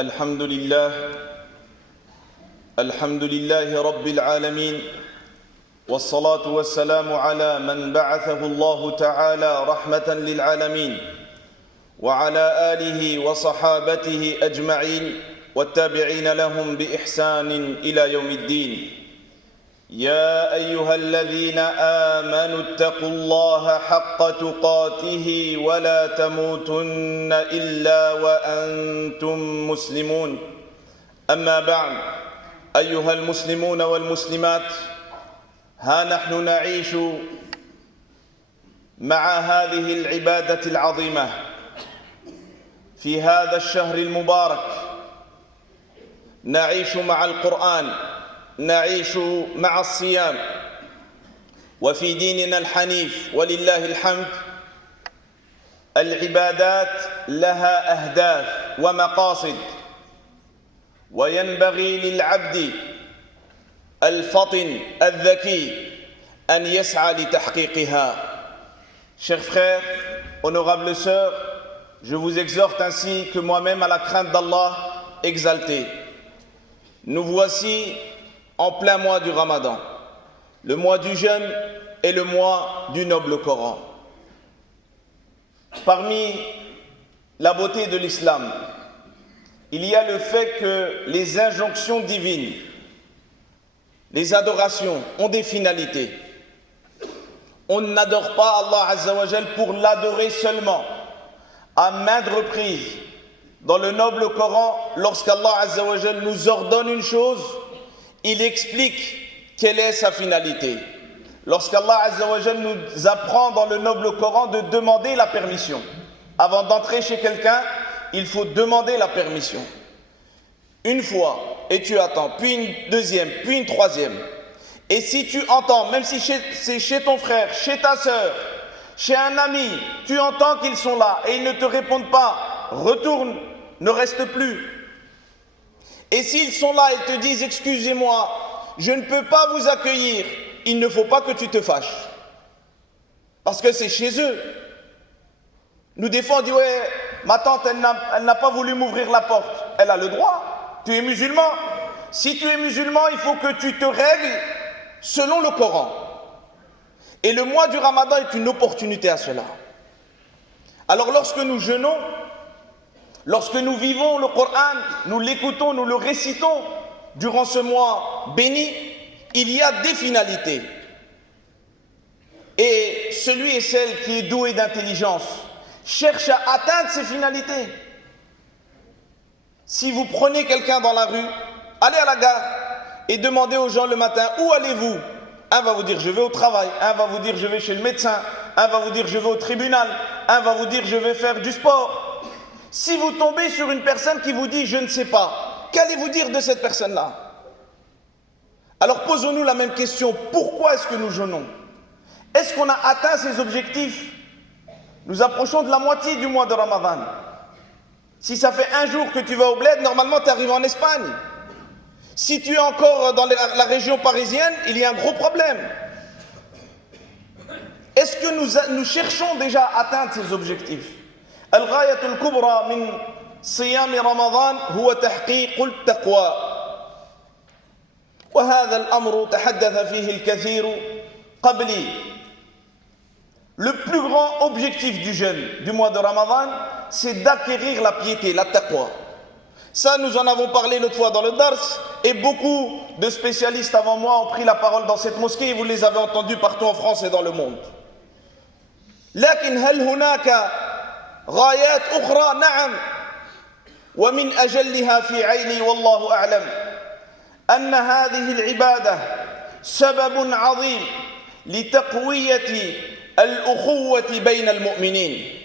الحمد لله رب العالمين، والصلاة والسلام على من بعثه الله تعالى رحمة للعالمين، وعلى آله وصحابته أجمعين والتابعين لهم بإحسان إلى يوم الدين. يا أيها الذين آمنوا اتقوا الله حق تقاته ولا تموتن إلا وأنتم مسلمون. أما بعد، أيها المسلمون والمسلمات، ها نحن نعيش مع هذه العبادة العظيمة في هذا الشهر المبارك، نعيش مع القرآن، نعيش مع الصيام، وفي ديننا الحنيف ولله الحمد العبادات لها أهداف ومقاصد، وينبغي للعبد الفطن الذكي أن يسعى لتحقيقها. Chers frères, honorables sœurs, je vous exhorte ainsi que moi-même à la crainte d'Allah exaltée. Nous voici en plein mois du Ramadan, le mois du jeûne et le mois du noble Coran. Parmi la beauté de l'islam, il y a le fait que les injonctions divines, les adorations ont des finalités. On n'adore pas Allah Azza wa Jal pour l'adorer seulement. À maintes reprises, dans le noble Coran, lorsqu'Allah Azza wa Jal nous ordonne une chose, il explique quelle est sa finalité. Lorsqu'Allah Azza wa Jal nous apprend dans le noble Coran de demander la permission. Avant d'entrer chez quelqu'un, il faut demander la permission. Une fois, et tu attends, puis une deuxième, puis une troisième. Et si tu entends, même si c'est chez ton frère, chez ta sœur, chez un ami, tu entends qu'ils sont là et ils ne te répondent pas, retourne, ne reste plus. Et s'ils sont là et te disent « Excusez-moi, je ne peux pas vous accueillir », il ne faut pas que tu te fâches. Parce que c'est chez eux. Nous, des fois, on dit « Ouais, ma tante, elle n'a pas voulu m'ouvrir la porte. » Elle a le droit. Tu es musulman. Si tu es musulman, il faut que tu te règles selon le Coran. Et le mois du Ramadan est une opportunité à cela. Alors lorsque nous jeûnons, lorsque nous vivons le Coran, nous l'écoutons, nous le récitons durant ce mois béni, il y a des finalités. Et celui et celle qui est doué d'intelligence cherche à atteindre ces finalités. Si vous prenez quelqu'un dans la rue, allez à la gare et demandez aux gens le matin « Où allez-vous » Un va vous dire « Je vais au travail », un va vous dire « Je vais chez le médecin », un va vous dire « Je vais au tribunal », un va vous dire « Je vais faire du sport ». Si vous tombez sur une personne qui vous dit « Je ne sais pas », qu'allez-vous dire de cette personne-là? Alors posons-nous la même question, pourquoi est-ce que nous jeûnons? Est-ce qu'on a atteint ces objectifs? Nous approchons de la moitié du mois de Ramadan. Si ça fait un jour que tu vas au bled, normalement tu arrives en Espagne. Si tu es encore dans la région parisienne, il y a un gros problème. Est-ce que nous cherchons déjà à atteindre ces objectifs? الغاية الكبرى من صيام رمضان هو تحقيق التقوى وهذا الأمر تحدث فيه الكثير قبلي. Le plus grand objectif du jeûne du mois de Ramadan, c'est d'acquérir la piété, la taqwa. Ça, nous en avons parlé l'autre fois dans le Dars, et beaucoup de spécialistes avant moi ont pris la parole dans cette mosquée et vous les avez entendus partout en France et dans le monde. لكن هل هناك غايات أخرى؟ نعم، ومن أجلها في عيني والله أعلم أن هذه العبادة سبب عظيم لتقوية الأخوة بين المؤمنين.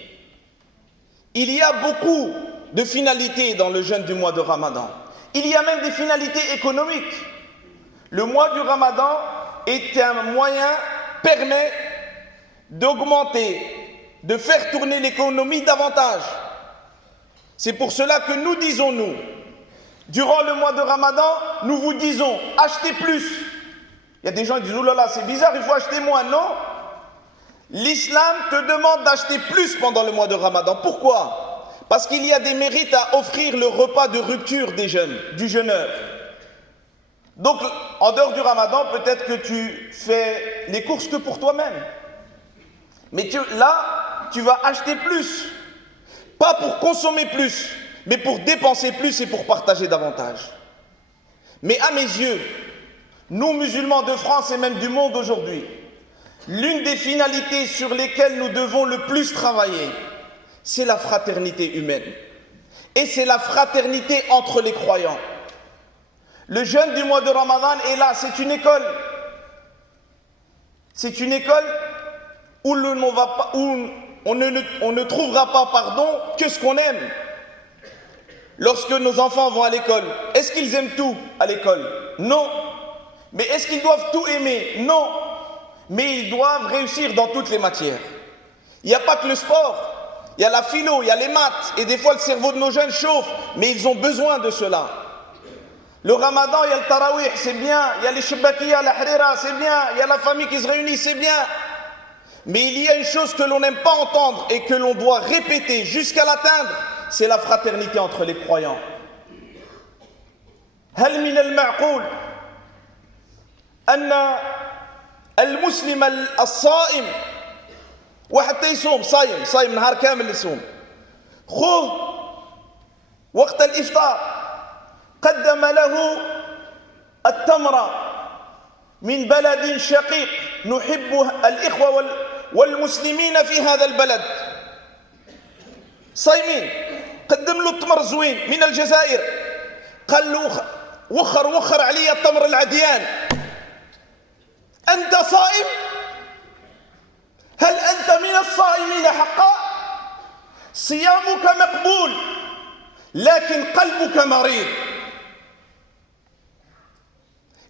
Il y a beaucoup de finalités dans le jeûne du mois de Ramadan. Il y a même des finalités économiques. Le mois du Ramadan est un moyen, permet d'augmenter, de faire tourner l'économie davantage. C'est pour cela que nous disons, nous, durant le mois de Ramadan, nous vous disons, achetez plus. Il y a des gens qui disent, oh là là, c'est bizarre, il faut acheter moins. Non, l'islam te demande d'acheter plus pendant le mois de Ramadan. Pourquoi? Parce qu'il y a des mérites à offrir le repas de rupture des jeûnes, du jeûneur. Donc, en dehors du ramadan, peut-être que tu fais les courses que pour toi-même. Mais là, tu vas acheter plus. Pas pour consommer plus, mais pour dépenser plus et pour partager davantage. Mais à mes yeux, nous musulmans de France et même du monde aujourd'hui, l'une des finalités sur lesquelles nous devons le plus travailler, c'est la fraternité humaine. Et c'est la fraternité entre les croyants. Le jeûne du mois de Ramadan est là, c'est une école. C'est une école où on ne trouvera pas, que ce qu'on aime. Lorsque nos enfants vont à l'école, est-ce qu'ils aiment tout à l'école? Non. Mais est-ce qu'ils doivent tout aimer? Non. Mais ils doivent réussir dans toutes les matières. Il n'y a pas que le sport, il y a la philo, il y a les maths, et des fois le cerveau de nos jeunes chauffe, mais ils ont besoin de cela. Le ramadan, il y a le tarawih, c'est bien, il y a les shibakiya, la harira, c'est bien, il y a la famille qui se réunit, c'est bien. Mais il y a une chose que l'on n'aime pas entendre et que l'on doit répéter jusqu'à l'atteindre, c'est la fraternité entre les croyants. هل من المعقول أن المسلم الصائم وحتى يصوم صايم نهار كامل يصوم خوه وقت الإفطار قدم له التمر من بلد شقيق نحب الإخوة والمسلمين في هذا البلد صايمين قدم له التمر زوين من الجزائر قال له وخر علي التمر العديان أنت صائم؟ هل أنت من الصائمين حقا؟ صيامك مقبول لكن قلبك مريض.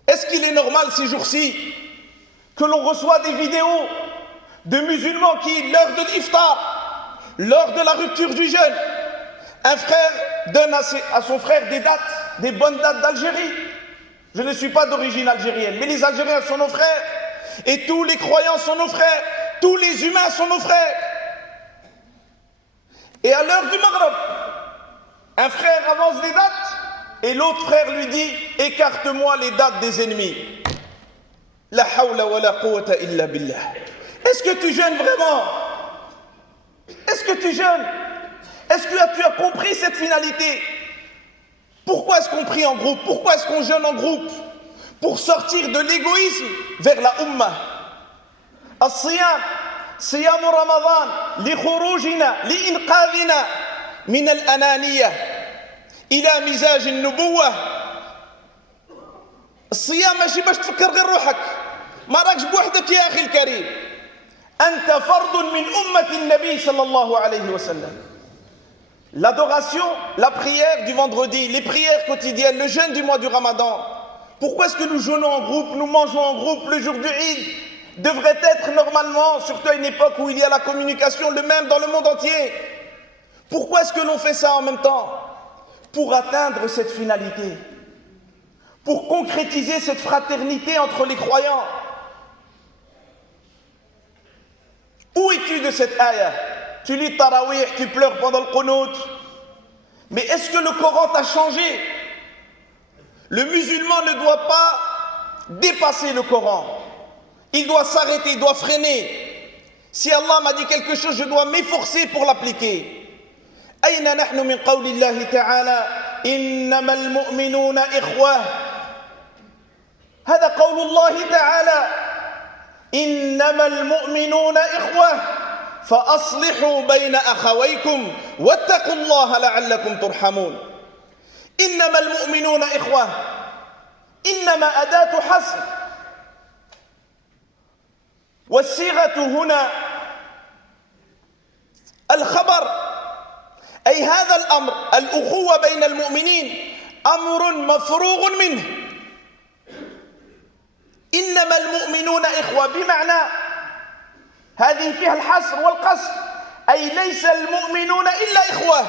Est-ce qu'il est normal ces jours-ci que l'on reçoit des vidéos de musulmans qui, lors de l'iftar, lors de la rupture du jeûne, un frère donne à son frère des dates, des bonnes dates d'Algérie. Je ne suis pas d'origine algérienne, mais les Algériens sont nos frères, et tous les croyants sont nos frères, tous les humains sont nos frères. Et à l'heure du Maghreb, un frère avance des dates, et l'autre frère lui dit « Écarte-moi les dates des ennemis ». La hawla wa la quwwata illa billah. Est-ce que tu jeûnes vraiment? Est-ce que tu jeûnes? Est-ce que tu as compris cette finalité? Pourquoi est-ce qu'on prie en groupe? Pourquoi est-ce qu'on jeûne en groupe? Pour sortir de l'égoïsme vers la ummah. As-siyam, siyam Ramadan, li khurujina, li inqadhina min al-ananiyah ila mizaj an-nubuwah. الصيام ماشي باش تفكر غير روحك ما راكش بوحدك يا أخي الكريم أنت فرد من أمة النبي صلى الله عليه وسلم. L'adoration, la prière du vendredi, les prières quotidiennes, le jeûne du mois du Ramadan. Pourquoi est-ce que nous jeûnons en groupe, nous mangeons en groupe le jour du Eid? Devrait être normalement, surtout à une époque où il y a la communication, le même dans le monde entier. Pourquoi est-ce que l'on fait ça en même temps? Pour atteindre cette finalité. Pour concrétiser cette fraternité entre les croyants. Où es-tu de cette ayah? Tu lis Tarawih, tu pleures pendant le Qunut. Mais est-ce que le Coran t'a changé? Le musulman ne doit pas dépasser le Coran. Il doit s'arrêter, il doit freiner. Si Allah m'a dit quelque chose, je dois m'efforcer pour l'appliquer. أين نحن من قول الله تعالى إنما المؤمنون إخوة. هذا قول الله تعالى إنما المؤمنون إخوة فأصلحوا بين أخويكم واتقوا الله لعلكم ترحمون. إنما المؤمنون إخوة. إنما أداة حصر والصيغة هنا الخبر أي هذا الأمر الأخوة بين المؤمنين أمر مفروغ منه. إنما المؤمنون إخوة بمعنى هذه فيها الحصر والقصر أي ليس المؤمنون إلا إخوة.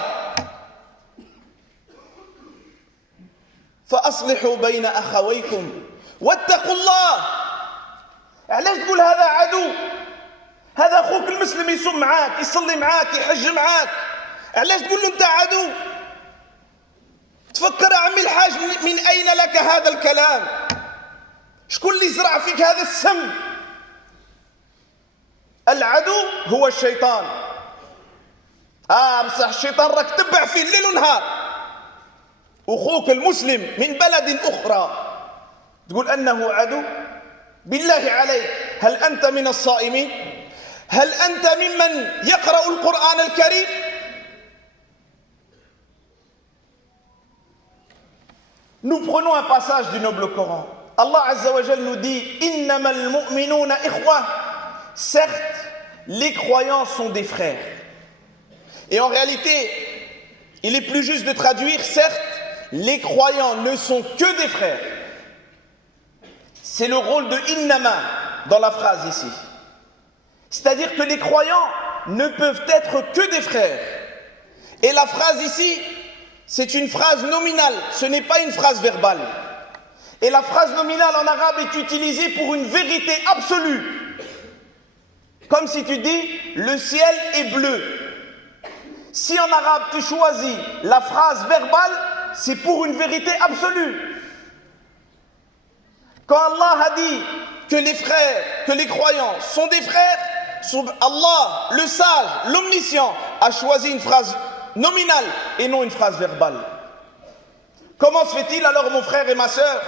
فأصلحوا بين أخويكم واتقوا الله. علاش تقول هذا عدو؟ هذا أخوك المسلم يصوم معاك يصلي معاك يحج معاك. علاش تقول له انت عدو؟ تفكر يا عمي الحاج من اين لك هذا الكلام؟ شكون اللي زرع فيك هذا السم؟ العدو هو الشيطان. بصح الشيطان راك تبع فيه الليل ونهار. اخوك المسلم من بلد اخرى تقول انه عدو؟ بالله عليك، هل انت من الصائمين؟ هل انت ممن يقرأ القرآن الكريم؟ Nous prenons un passage du noble Coran. Allah Azza wa Jal nous dit Innamal mu'minuna ikhwa. Certes, les croyants sont des frères. Et en réalité, il est plus juste de traduire certes, les croyants ne sont que des frères. C'est le rôle de innama dans la phrase ici. C'est-à-dire que les croyants ne peuvent être que des frères. Et la phrase ici, c'est une phrase nominale, ce n'est pas une phrase verbale. Et la phrase nominale en arabe est utilisée pour une vérité absolue. Comme si tu dis, le ciel est bleu. Si en arabe tu choisis la phrase verbale, c'est pour une vérité absolue. Quand Allah a dit que les frères, que les croyants sont des frères, Allah, le sage, l'omniscient, a choisi une phrase nominale et non une phrase verbale. Comment se fait-il alors, mon frère et ma sœur,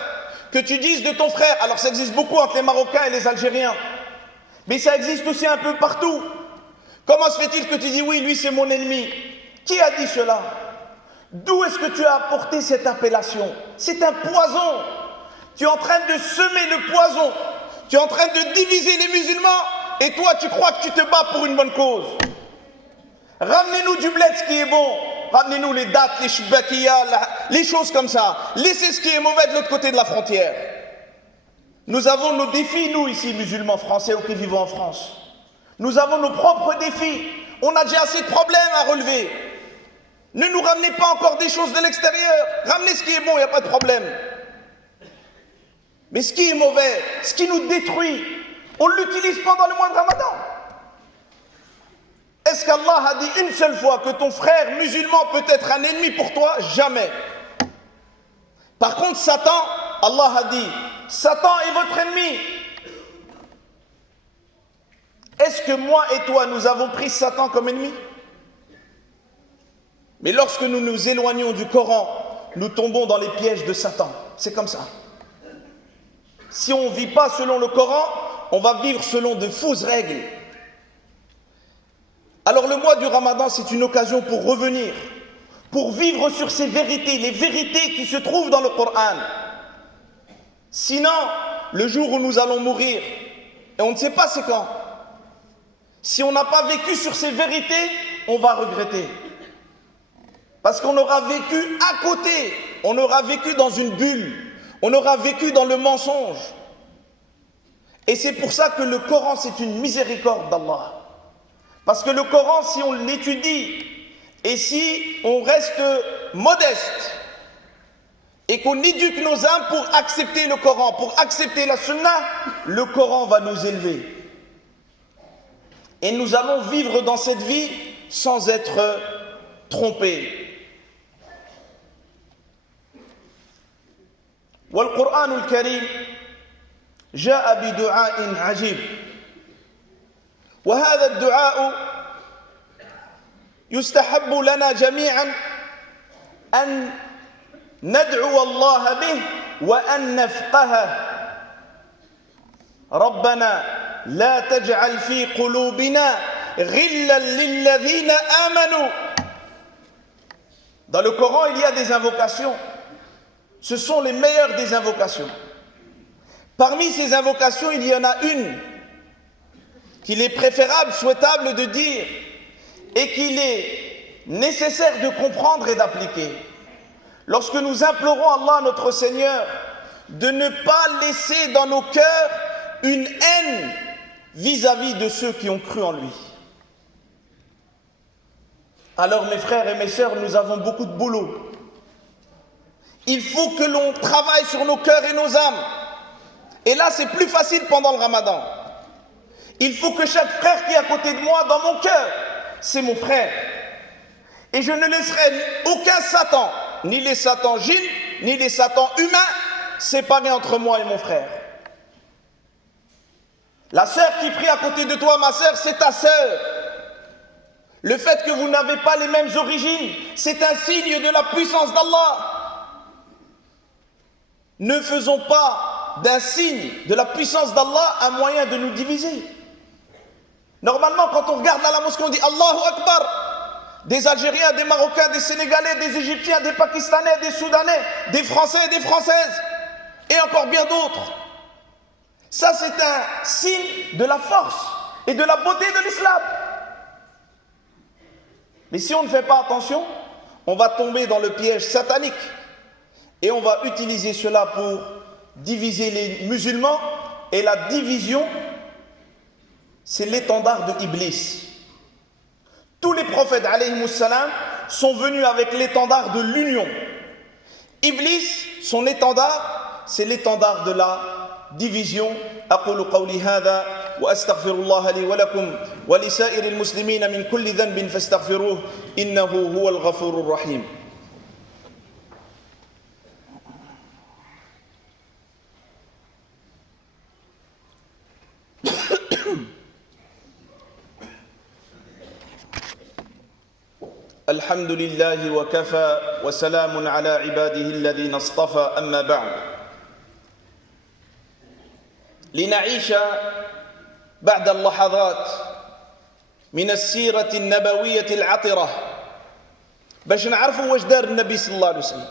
que tu dises de ton frère, alors ça existe beaucoup entre les Marocains et les Algériens, mais ça existe aussi un peu partout. Comment se fait-il que tu dis oui, lui c'est mon ennemi? Qui a dit cela? D'où est-ce que tu as apporté cette appellation? C'est un poison. Tu es en train de semer le poison. Tu es en train de diviser les musulmans et toi tu crois que tu te bats pour une bonne cause. Ramenez-nous du bled, ce qui est bon. Ramenez-nous les dates, les shbakiya, les choses comme ça. Laissez ce qui est mauvais de l'autre côté de la frontière. Nous avons nos défis, nous ici, musulmans français ou qui vivons en France. Nous avons nos propres défis. On a déjà assez de problèmes à relever. Ne nous ramenez pas encore des choses de l'extérieur. Ramenez ce qui est bon, il n'y a pas de problème. Mais ce qui est mauvais, ce qui nous détruit, on l'utilise pendant le mois de Ramadan. Est-ce qu'Allah a dit une seule fois que ton frère musulman peut être un ennemi pour toi? Jamais. Par contre, Satan, Allah a dit, Satan est votre ennemi. Est-ce que moi et toi, nous avons pris Satan comme ennemi? Mais lorsque nous nous éloignons du Coran, nous tombons dans les pièges de Satan. C'est comme ça. Si on ne vit pas selon le Coran, on va vivre selon de fausses règles. Alors le mois du Ramadan, c'est une occasion pour revenir, pour vivre sur ces vérités, les vérités qui se trouvent dans le Coran. Sinon, le jour où nous allons mourir, et on ne sait pas c'est quand, si on n'a pas vécu sur ces vérités, on va regretter. Parce qu'on aura vécu à côté, on aura vécu dans une bulle, on aura vécu dans le mensonge. Et c'est pour ça que le Coran, c'est une miséricorde d'Allah. Parce que le Coran, si on l'étudie, et si on reste modeste, et qu'on éduque nos âmes pour accepter le Coran, pour accepter la Sunna, le Coran va nous élever. Et nous allons vivre dans cette vie sans être trompés. والقرآن الكريم جاء بدعاء عجيب وهذا الدعاء يستحب لنا جميعا أن ندعو الله به وأن نفقهه ربنا لا تجعل في قلوبنا غلا للذين آمنوا. Dans le Coran, il y a des invocations. Ce sont les meilleures des invocations. Parmi ces invocations, il y en a une qu'il est préférable, souhaitable de dire et qu'il est nécessaire de comprendre et d'appliquer. Lorsque nous implorons Allah, notre Seigneur, de ne pas laisser dans nos cœurs une haine vis-à-vis de ceux qui ont cru en lui. Alors mes frères et mes sœurs, nous avons beaucoup de boulot. Il faut que l'on travaille sur nos cœurs et nos âmes. Et là, c'est plus facile pendant le Ramadan. Il faut que chaque frère qui est à côté de moi, dans mon cœur, c'est mon frère. Et je ne laisserai aucun Satan, ni les Satans djinns, ni les Satans humains, séparés entre moi et mon frère. La sœur qui prie à côté de toi, ma sœur, c'est ta sœur. Le fait que vous n'avez pas les mêmes origines, c'est un signe de la puissance d'Allah. Ne faisons pas d'un signe de la puissance d'Allah un moyen de nous diviser. Normalement, quand on regarde à la mosquée, on dit Allahu Akbar. Des Algériens, des Marocains, des Sénégalais, des Égyptiens, des Pakistanais, des Soudanais, des Français et des Françaises, et encore bien d'autres. Ça, c'est un signe de la force et de la beauté de l'islam. Mais si on ne fait pas attention, on va tomber dans le piège satanique et on va utiliser cela pour diviser les musulmans. Et la division, c'est l'étendard de Iblis. Tous les prophètes alayhimus salam sont venus avec l'étendard de l'union. Iblis, son étendard, c'est l'étendard de la division. أقول قولي هذا وأستغفر الله لي ولكم ولسائر المسلمين من كل ذنب فاستغفروه إنه هو الغفور الرحيم. الحمد لله وكفى وسلام على عباده الذين اصطفى أما بعد. لنعيش بعد اللحظات من السيرة النبوية العطرة باش نعرفوا واش دار النبي صلى الله عليه وسلم.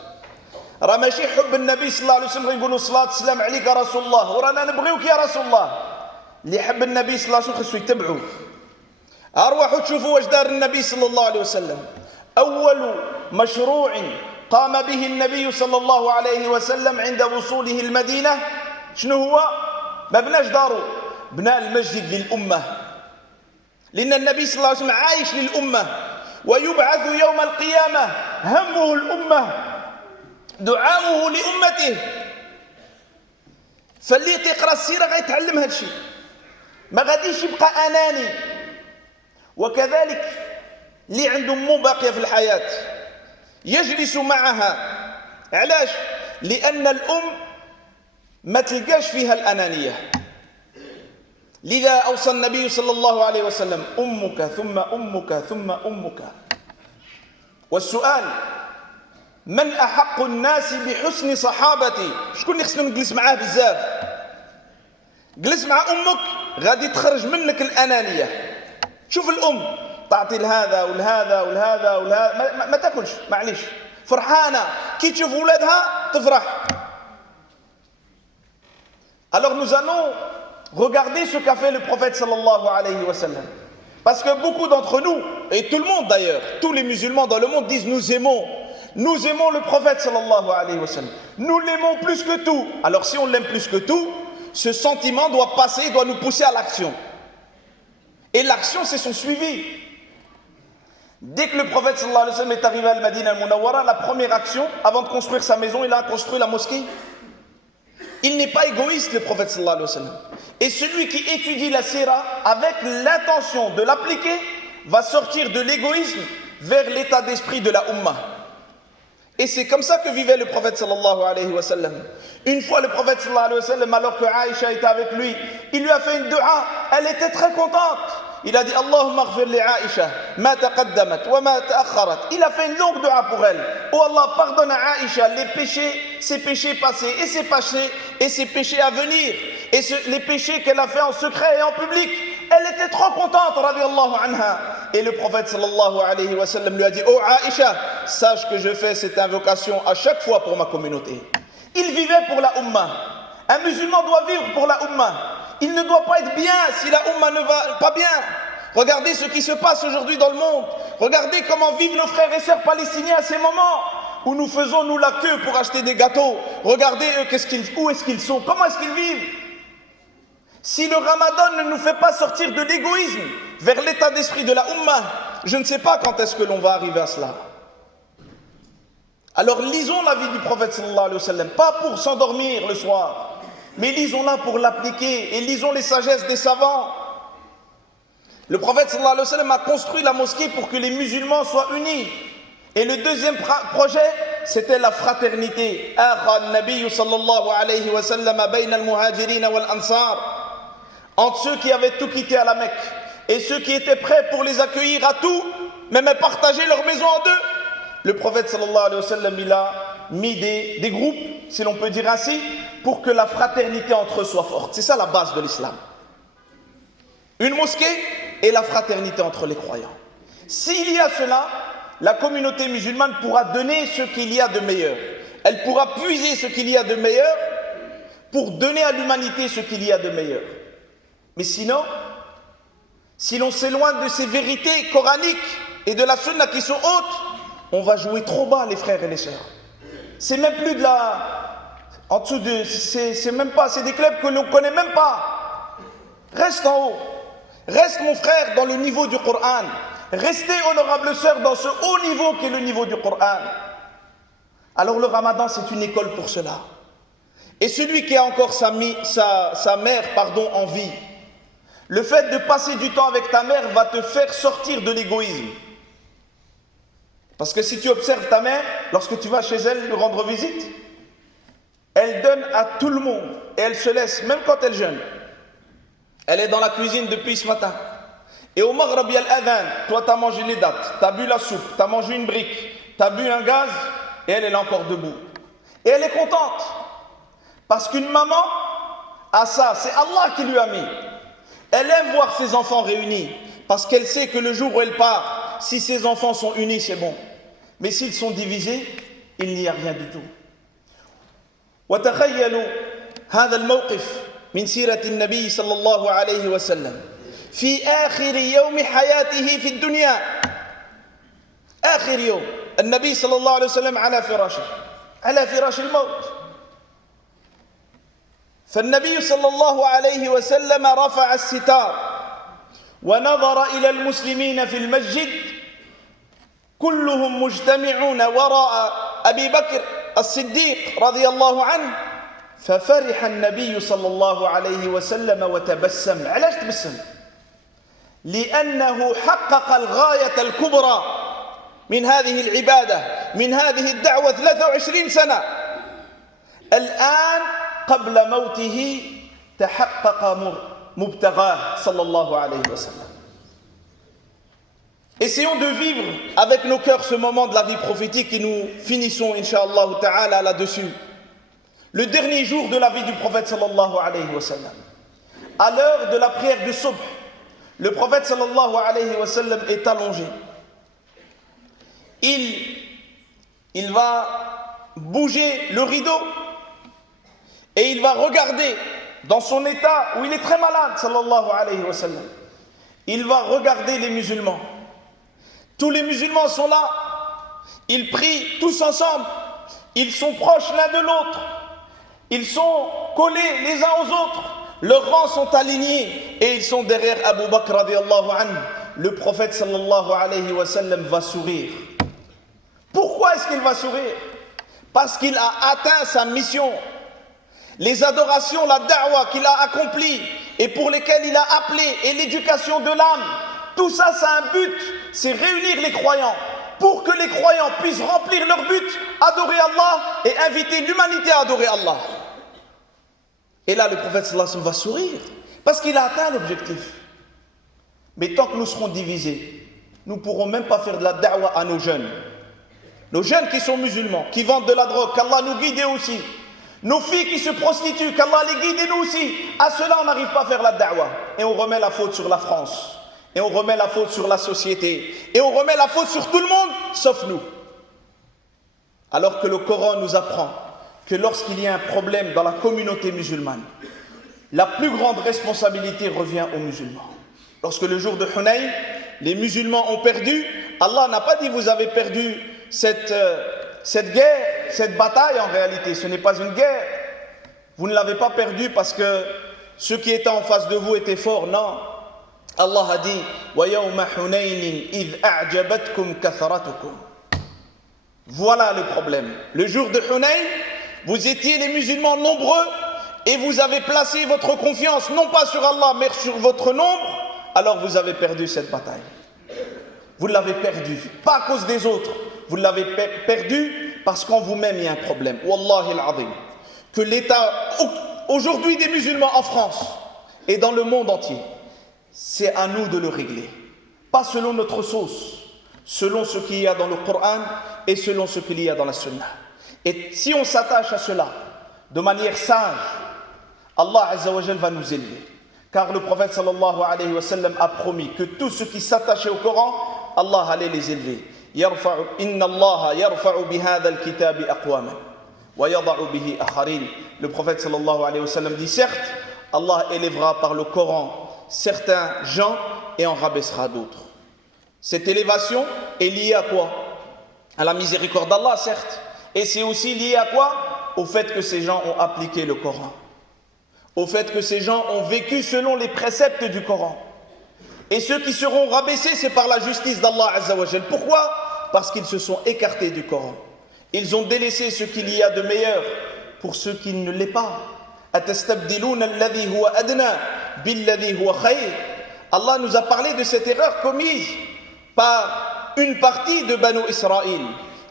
راه ماشي حب النبي صلى الله عليه وسلم يقولوا صلاة السلام عليك يا رسول الله ورانا نبغيوك يا رسول الله. اللي يحب النبي صلى الله عليه وسلم خصو يتبعوه. أروحوا تشوفوا واش دار النبي صلى الله عليه وسلم. أول مشروع قام به النبي صلى الله عليه وسلم عند وصوله المدينة شنو هو؟ ما بناش دارو، بناء المسجد للأمة. لأن النبي صلى الله عليه وسلم عايش للأمة ويبعث يوم القيامة همه الأمة دعاؤه لأمته. فاللي تقرأ السيرة غيتعلم هذا الشيء، ما غاديش يبقى أناني. وكذلك اللي عنده أمه باقية في الحياة يجلس معها. علاش؟ لأن الأم ما تلقاش فيها الأنانية. لذا أوصى النبي صلى الله عليه وسلم أمك ثم أمك ثم أمك. والسؤال من أحق الناس بحسن صحابتي؟ شكون اللي خصنا نجلس معاه بزاف؟ جلس مع أمك غادي تخرج منك الأنانية. شوف الأم تعطي لهذا ولهذا ولهذا ولهذا ما تاكلش، معليش فرحانة كي تشوف ولادها تفرح. Alors nous allons regarder ce qu'a fait le prophète sallallahu alayhi wa sallam. Parce que beaucoup d'entre nous, et tout le monde d'ailleurs, tous les musulmans dans le monde disent nous aimons le prophète sallallahu alayhi wa sallam. Nous l'aimons plus que tout. Alors si on l'aime plus que tout, ce sentiment doit passer, doit nous pousser à l'action. Et l'action c'est son suivi. Dès que le prophète sallallahu alayhi wa sallam est arrivé à Al-Madina al-Munawwara, la première action, avant de construire sa maison, il a construit la mosquée. Il n'est pas égoïste, le prophète sallallahu alayhi wa sallam. Et celui qui étudie la sira avec l'intention de l'appliquer va sortir de l'égoïsme vers l'état d'esprit de la Ummah. Et c'est comme ça que vivait le prophète sallallahu alayhi wa sallam. Une fois le prophète sallallahu alayhi wa sallam, alors que Aïcha était avec lui, il lui a fait une dua, elle était très contente. Il a dit Allahumma ighfir li Aïcha ma taqaddamat wa ma ta'akhkharat. Il a fait une longue dua pour elle. Oh Allah, pardonne à Aïcha les péchés, ses péchés passés et ses péchés à venir et les péchés qu'elle a fait en secret et en public. Elle était trop contente, radiyallahu anha. Et le prophète sallallahu alayhi wa sallam lui a dit oh Aïcha, sache que je fais cette invocation à chaque fois pour ma communauté. Il vivait pour la Ummah. Un musulman doit vivre pour la Ummah. Il ne doit pas être bien si la Ummah ne va pas bien. Regardez ce qui se passe aujourd'hui dans le monde. Regardez comment vivent nos frères et sœurs palestiniens à ces moments où nous faisons nous la queue pour acheter des gâteaux. Regardez eux, où est-ce qu'ils sont, comment est-ce qu'ils vivent. Si le Ramadan ne nous fait pas sortir de l'égoïsme vers l'état d'esprit de la Ummah, je ne sais pas quand est-ce que l'on va arriver à cela. Alors lisons la vie du prophète sallallahu alayhi wa sallam, pas pour s'endormir le soir, mais lisons-la pour l'appliquer et lisons les sagesses des savants. Le prophète sallallahu alayhi wa sallam a construit la mosquée pour que les musulmans soient unis. Et le deuxième projet, c'était la fraternité. Entre ceux qui avaient tout quitté à la Mecque et ceux qui étaient prêts pour les accueillir à tout, même partager leur maison en deux. Le prophète sallallahu alayhi wa sallam, il a mis des groupes, si l'on peut dire ainsi, pour que la fraternité entre eux soit forte. C'est ça la base de l'islam. Une mosquée et la fraternité entre les croyants. S'il y a cela, la communauté musulmane pourra donner ce qu'il y a de meilleur. Elle pourra puiser ce qu'il y a de meilleur pour donner à l'humanité ce qu'il y a de meilleur. Mais sinon, si l'on s'éloigne de ces vérités coraniques et de la sunna qui sont hautes, on va jouer trop bas, les frères et les sœurs. C'est même plus de la... En dessous de... C'est même pas... C'est des clubs que l'on ne connaît même pas. Reste en haut. Reste, mon frère, dans le niveau du Coran. Restez, honorable sœur, dans ce haut niveau qui est le niveau du Coran. Alors le Ramadan, c'est une école pour cela. Et celui qui a encore sa mère en vie, le fait de passer du temps avec ta mère va te faire sortir de l'égoïsme. Parce que si tu observes ta mère, lorsque tu vas chez elle lui rendre visite, elle donne à tout le monde et elle se laisse, même quand elle jeûne. Elle est dans la cuisine depuis ce matin. Et au Maghreb, il y a l'adhan. Toi, tu as mangé les dattes, tu as bu la soupe, tu as mangé une brique, tu as bu un gaz, et elle est encore debout. Et elle est contente. Parce qu'une maman a ça, c'est Allah qui lui a mis. Elle aime voir ses enfants réunis, parce qu'elle sait que le jour où elle part, si ses enfants sont unis, c'est bon. Mais s'ils sont divisés, il n'y a rien du tout. وتخيلوا هذا الموقف من سيرة النبي صلى الله عليه وسلم في آخر يوم حياته في الدنيا. آخر يوم النبي صلى الله عليه وسلم على فراش الموت. فالنبي صلى الله عليه وسلم رفع الستار ونظر إلى المسلمين في المسجد كلهم مجتمعون وراء أبي بكر الصديق رضي الله عنه. ففرح النبي صلى الله عليه وسلم وتبسم. علاش تبسم؟ لأنه حقق الغاية الكبرى من هذه العبادة، من هذه الدعوة 23 سنة. الآن قبل موته تحقق مبتغاه صلى الله عليه وسلم. Essayons de vivre avec nos cœurs ce moment de la vie prophétique et nous finissons, Inch'Allah ta'ala, là-dessus. Le dernier jour de la vie du prophète sallallahu alayhi wa sallam. À l'heure de la prière de Subh, le prophète sallallahu alayhi wa sallam est allongé. Il va bouger le rideau et il va regarder dans son état où il est très malade, sallallahu alayhi wa sallam. Il va regarder les musulmans. Tous les musulmans sont là, ils prient tous ensemble, ils sont proches l'un de l'autre, ils sont collés les uns aux autres, leurs rangs sont alignés et ils sont derrière Abu Bakr radiallahu anhu. Le prophète sallallahu alayhi wa sallam va sourire. Pourquoi est-ce qu'il va sourire? Parce qu'il a atteint sa mission. Les adorations, la da'wah qu'il a accomplie et pour lesquelles il a appelé et l'éducation de l'âme, tout ça, ça a un but, c'est réunir les croyants pour que les croyants puissent remplir leur but, adorer Allah et inviter l'humanité à adorer Allah. Et là, le prophète sallallahu alayhi wa sallam va sourire parce qu'il a atteint l'objectif. Mais tant que nous serons divisés, nous ne pourrons même pas faire de la da'wah à nos jeunes. Nos jeunes qui sont musulmans, qui vendent de la drogue, qu'Allah nous guide aussi. Nos filles qui se prostituent, qu'Allah les guide et nous aussi. À cela, on n'arrive pas à faire la da'wah. Et on remet la faute sur la France. Et on remet la faute sur la société. Et on remet la faute sur tout le monde, sauf nous. Alors que le Coran nous apprend que lorsqu'il y a un problème dans la communauté musulmane, la plus grande responsabilité revient aux musulmans. Lorsque le jour de Hunayn, les musulmans ont perdu, Allah n'a pas dit vous avez perdu cette guerre, cette bataille en réalité. Ce n'est pas une guerre. Vous ne l'avez pas perdu parce que ceux qui étaient en face de vous étaient forts. Non. Allah a dit وَيَوْمَ حُنَيْنٍ إِذْ أَعْجَبَتْكُمْ كَثْرَتُكُمْ. Voilà le problème. Le jour de Hunayn, vous étiez les musulmans nombreux et vous avez placé votre confiance non pas sur Allah mais sur votre nombre. Alors vous avez perdu cette bataille. Vous l'avez perdue, pas à cause des autres. vous l'avez perdu parce qu'en vous-même il y a un problème. Wallahi al-azim. Que l'état aujourd'hui des musulmans en France et dans le monde entier, c'est à nous de le régler. Pas selon notre sauce, selon ce qu'il y a dans le Coran et selon ce qu'il y a dans la Sunna. Et si on s'attache à cela de manière sage, Allah Azza wa Jal va nous élever. Car le prophète sallallahu alayhi wa sallam a promis que tous ceux qui s'attachaient au Coran, Allah allait les élever. Inna Allah yarfa'u bihadha al-kitabi aqwaman wa yada'u bihi akharin. Le prophète sallallahu alayhi wa sallam dit certes, Allah élèvera par le Coran certains gens et en rabaissera d'autres. Cette élévation est liée à quoi? À la miséricorde d'Allah, certes. Et c'est aussi lié à quoi? Au fait que ces gens ont appliqué le Coran. Au fait que ces gens ont vécu selon les préceptes du Coran. Et ceux qui seront rabaissés, c'est par la justice d'Allah Azza wa Jal. Pourquoi? Parce qu'ils se sont écartés du Coran. Ils ont délaissé ce qu'il y a de meilleur pour ceux qui ne l'est pas. Atastabdiluna alladhi huwa adna billadhi huwa khayr. Allah nous a parlé de cette erreur commise par une partie de Banu Israël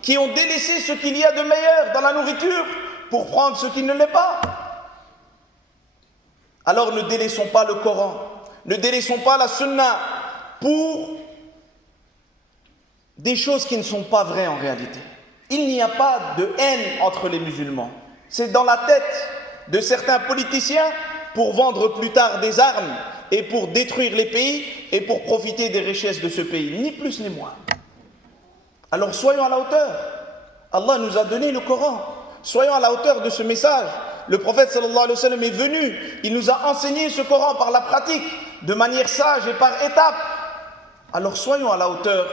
qui ont délaissé ce qu'il y a de meilleur dans la nourriture pour prendre ce qui ne l'est pas. Alors ne délaissons pas le Coran, ne délaissons pas la Sunna pour des choses qui ne sont pas vraies en réalité. Il n'y a pas de haine entre les musulmans. C'est dans la tête de certains politiciens pour vendre plus tard des armes et pour détruire les pays et pour profiter des richesses de ce pays, ni plus ni moins. Alors soyons à la hauteur. Allah nous a donné le Coran. Soyons à la hauteur de ce message. Le prophète sallallahu alayhi wa sallam est venu, il nous a enseigné ce Coran par la pratique, de manière sage et par étapes. Alors soyons à la hauteur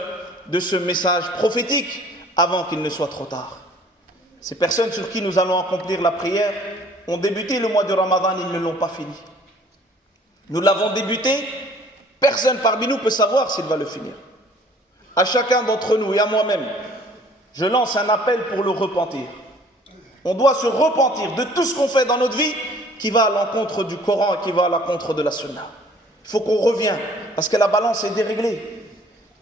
de ce message prophétique avant qu'il ne soit trop tard. Ces personnes sur qui nous allons accomplir la prière ont débuté le mois de Ramadan, ils ne l'ont pas fini. Nous l'avons débuté, personne parmi nous peut savoir s'il va le finir. À chacun d'entre nous et à moi-même, je lance un appel pour le repentir. On doit se repentir de tout ce qu'on fait dans notre vie qui va à l'encontre du Coran et qui va à l'encontre de la Sunna. Il faut qu'on revienne parce que la balance est déréglée.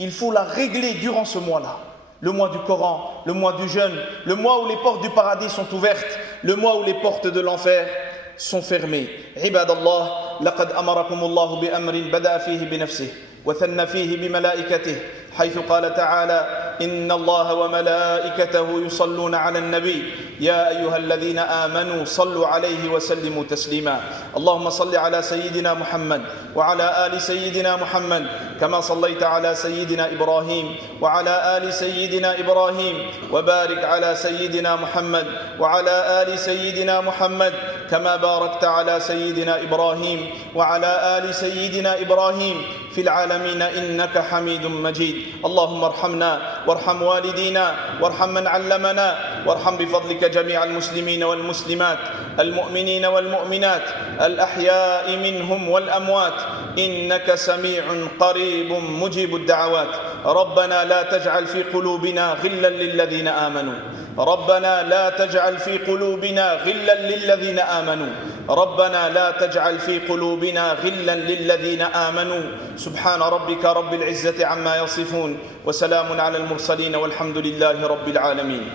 Il faut la régler durant ce mois-là. Le mois du Coran, le mois du jeûne, le mois où les portes du paradis sont ouvertes, le mois où les portes de l'enfer sont fermées. Ibadallah, laqad amarakumullahu bi amrin bada fihi bi nafsihi wa thanna fihi bi malaikatihi haythu qala ta'ala إن الله وملائكته يصلون على النبي يا أيها الذين آمنوا صلوا عليه وسلموا تسليما اللهم صل على سيدنا محمد وعلى آل سيدنا محمد كما صليت على سيدنا إبراهيم وعلى آل سيدنا إبراهيم وبارك على سيدنا محمد وعلى آل سيدنا محمد كما باركت على سيدنا إبراهيم وعلى آل سيدنا إبراهيم في العالمين إنك حميد مجيد اللهم ارحمنا وارحم والدينا وارحم من علمنا وارحم بفضلك جميع المسلمين والمسلمات المؤمنين والمؤمنات الأحياء منهم والأموات إنك سميع قريب مجيب الدعوات ربنا لا تجعل في قلوبنا غلا للذين آمنوا ربنا لا تجعل في قلوبنا غلا للذين آمنوا ربنا لا تجعل في قلوبنا غلا للذين آمنوا سبحان ربك رب العزة عما يصفون وسلام على المرسلين والحمد لله رب العالمين